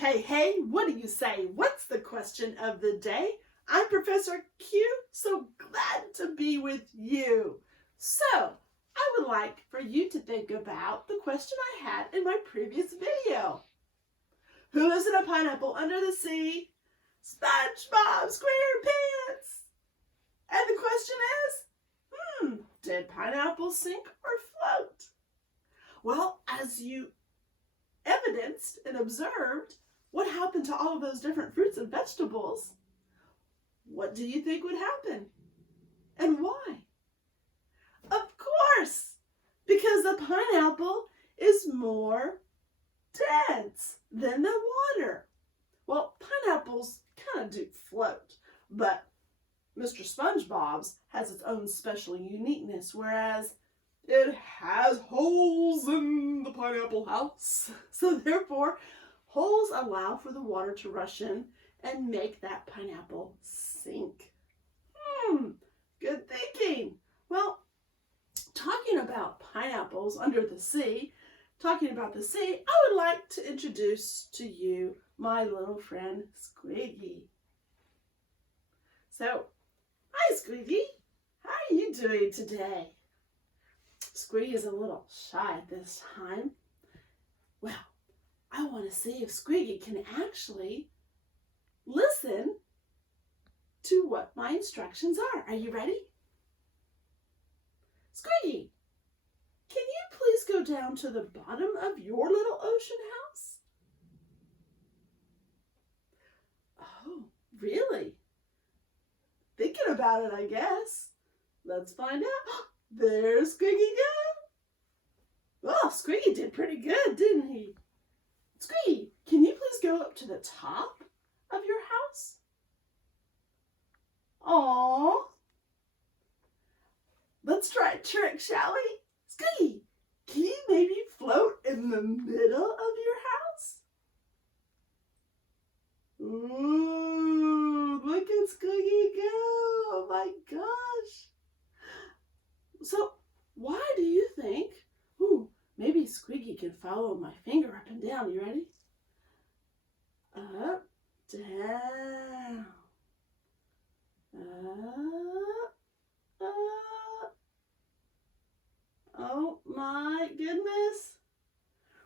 Hey, what do you say? What's the question of the day? I'm Professor Q, so glad to be with you. So, I would like for you to think about the question I had in my previous video. Who lives in a pineapple under the sea? SpongeBob SquarePants! And the question is, did pineapples sink or float? Well, as you evidenced and observed, what happened to all of those different fruits and vegetables? What do you think would happen? And why? Of course, because the pineapple is more dense than the water. Well, pineapples kind of do float, but Mr. SpongeBob's has its own special uniqueness, whereas it has holes in the pineapple house. So therefore, holes allow for the water to rush in and make that pineapple sink. Good thinking. Well, talking about pineapples under the sea, I would like to introduce to you my little friend Squeaky. So, hi Squeaky, how are you doing today? Squeaky is a little shy at this time. Well, I want to see if Squeaky can actually listen to what my instructions are. Are you ready? Squeaky, can you please go down to the bottom of your little ocean house? Oh, really? Thinking about it, I guess. Let's find out. There's Squeaky go. Well, Squeaky did pretty good, didn't he? Squeaky, can you please go up to the top of your house? Aww. Let's try a trick, shall we? Squeaky, can you maybe float in the middle of your house? Ooh, look at Squeaky go. Oh my gosh. So, why do you think, maybe Squeaky can follow my finger up and down. You ready? Up, down, up, up. Oh my goodness.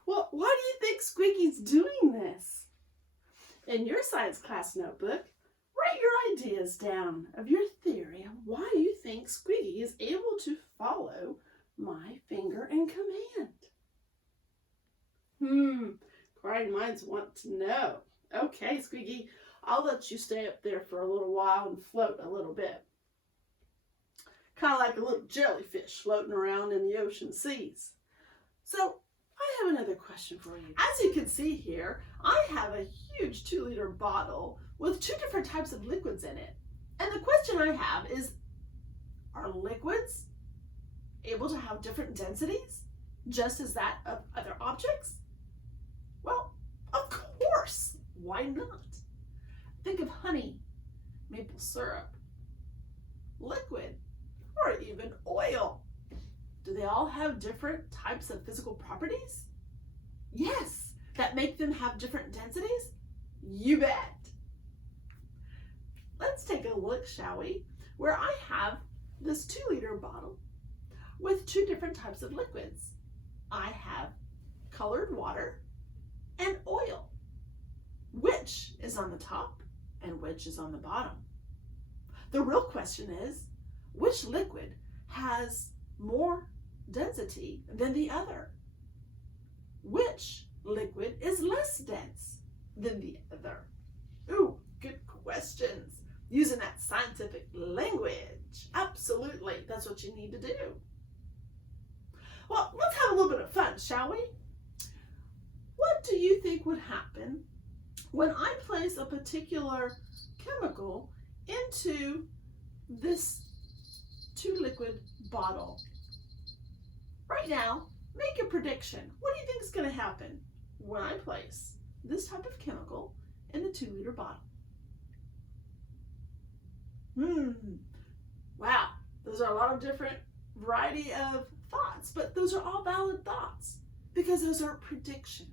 Well, why do you think Squeaky's doing this? In your science class notebook, write your ideas down of your theory of why you think Squeaky is able to follow my finger and command. Inquiring minds want to know. Okay, Squeaky, I'll let you stay up there for a little while and float a little bit. Kind of like a little jellyfish floating around in the ocean seas. So, I have another question for you. As you can see here, I have a huge 2-liter bottle with 2 different types of liquids in it. And the question I have is, are liquids able to have different densities, just as that of other objects? Well, of course. Why not? Think of honey, maple syrup, liquid, or even oil. Do they all have different types of physical properties? Yes, that make them have different densities? You bet. Let's take a look, shall we, where I have this 2-liter bottle with 2 different types of liquids. I have colored water and oil. Which is on the top and which is on the bottom? The real question is, which liquid has more density than the other? Which liquid is less dense than the other? Ooh, good questions. Using that scientific language. Absolutely, that's what you need to do. Well, let's have a little bit of fun, shall we? What do you think would happen when I place a particular chemical into this 2-liquid bottle? Right now, make a prediction. What do you think is going to happen when I place this type of chemical in the 2-liter bottle? Wow, those are a lot of different variety of thoughts, but those are all valid thoughts because those are predictions.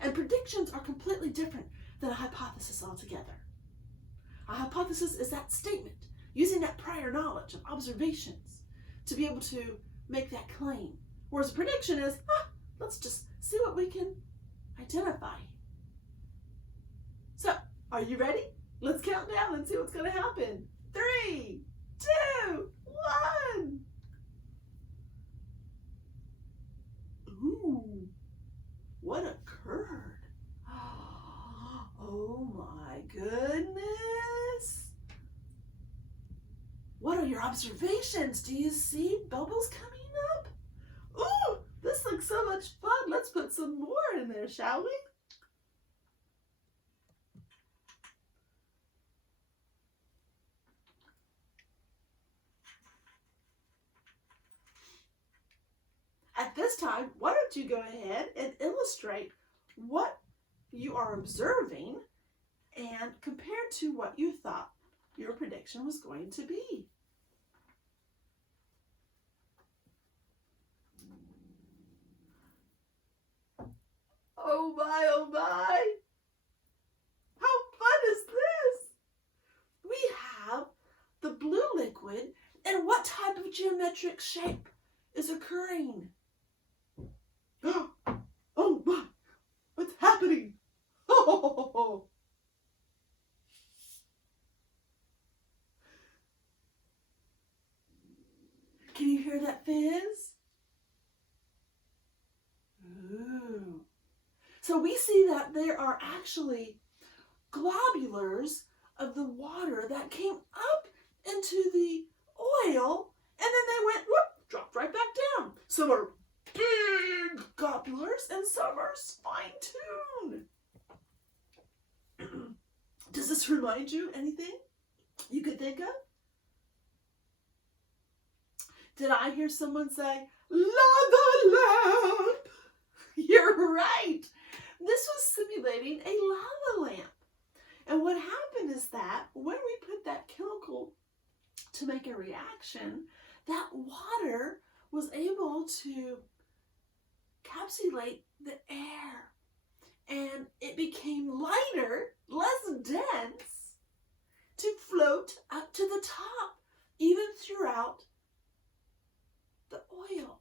And predictions are completely different than a hypothesis altogether. A hypothesis is that statement, using that prior knowledge of observations to be able to make that claim. Whereas a prediction is, let's just see what we can identify. So, are you ready? Let's count down and see what's going to happen. 3, 2, 1. Ooh, what occurred? Oh my goodness. What are your observations? Do you see bubbles coming up? Ooh, this looks so much fun. Let's put some more in there, shall we? At this time, why don't you go ahead and illustrate what you are observing and compare to what you thought your prediction was going to be. Oh my, oh my. How fun is this? We have the blue liquid, and what type of geometric shape is occurring? Oh my, what's happening? Oh. Can you hear that fizz? Ooh. So we see that there are actually globulars of the water that came up into the oil, and then they went, whoop, dropped right back down. Some are big globulars and some are fine-tuned. Does this remind you anything you could think of? Did I hear someone say, lava lamp? You're right. This was simulating a lava lamp. And what happened is that when we put that chemical to make a reaction, that water was able to encapsulate the air. And it became lighter, less dense, to float up to the top, even throughout the oil.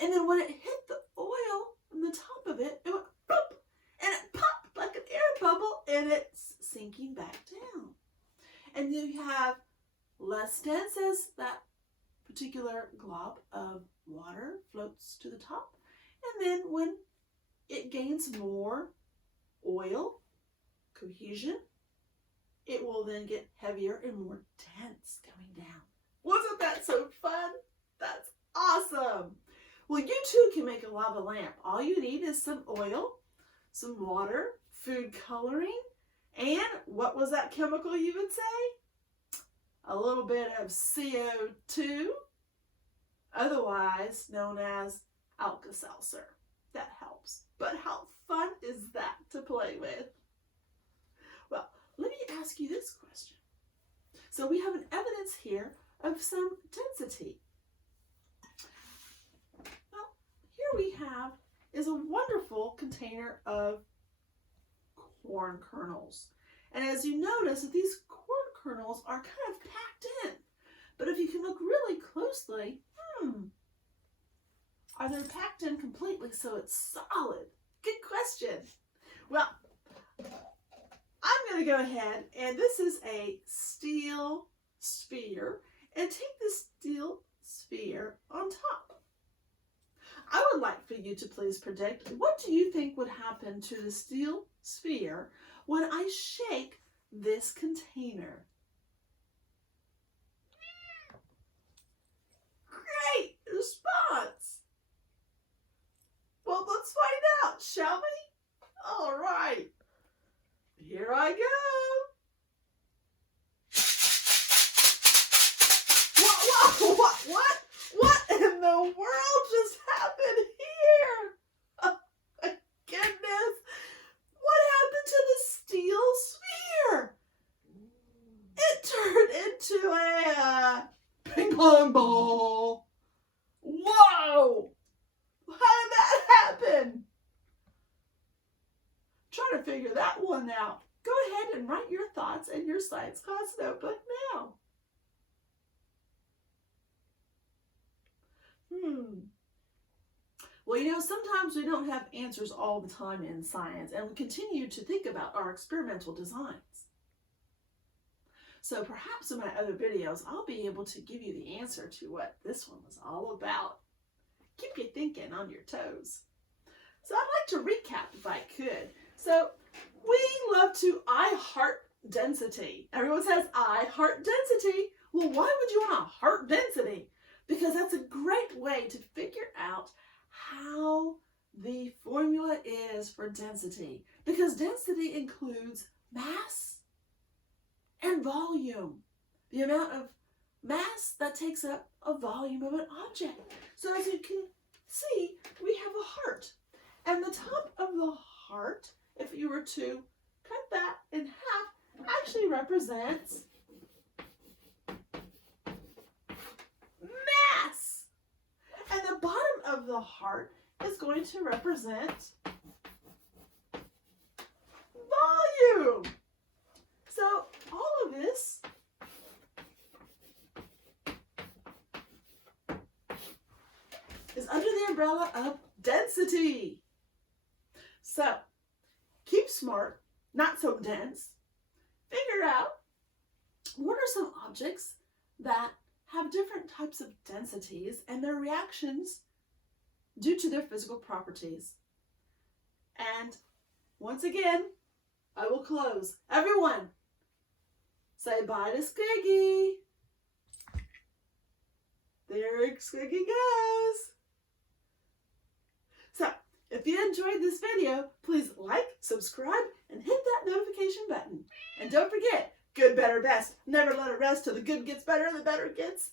And then when it hit the oil on the top of it, it went boop, and it popped like an air bubble, and it's sinking back down. And you have less dense as that particular glob of water floats to the top. And then when it gains more oil cohesion, it will then get heavier and more dense coming down. Wasn't that so fun? That's awesome. Well, you too can make a lava lamp. All you need is some oil, some water, food coloring, and what was that chemical you would say? A little bit of CO2, otherwise known as Alka-Seltzer. That helps. But how fun is that to play with? Well, let me ask you this question. So we have an evidence here of some density. Well, here we have is a wonderful container of corn kernels. And as you notice, that these corn kernels are kind of packed in. But if you can look really closely, are they packed in completely so it's solid? Good question. Well, I'm going to go ahead, and this is a steel sphere, and take this steel sphere on top. I would like for you to please predict, what do you think would happen to the steel sphere when I shake this container? Great response. Well, let's find out, shall we? All right. Here I go. What in the world just happened here? Oh my goodness. What happened to the steel sphere? It turned into a ping pong ball. Whoa! How did that happen? figure that one out. Go ahead and write your thoughts in your science class notebook now. Well, sometimes we don't have answers all the time in science, and we continue to think about our experimental designs. So perhaps in my other videos, I'll be able to give you the answer to what this one was all about. Keep you thinking on your toes. So I'd like to recap if I could. So we love to I heart density. Everyone says I heart density. Well, why would you want to heart density? Because that's a great way to figure out how the formula is for density. Because density includes mass and volume. The amount of mass that takes up a volume of an object. So as you can see, we have a heart. And the top of the heart, if you were to cut that in half, actually represents mass. And the bottom of the heart is going to represent volume. So all of this is under the umbrella of density. So keep smart, not so dense. Figure out what are some objects that have different types of densities and their reactions due to their physical properties. And once again, I will close. Everyone, say bye to Squeaky. There Squeaky goes. So, if you enjoyed this video, please like, subscribe, and hit that notification button. And don't forget, good, better, best. Never let it rest till the good gets better and the better gets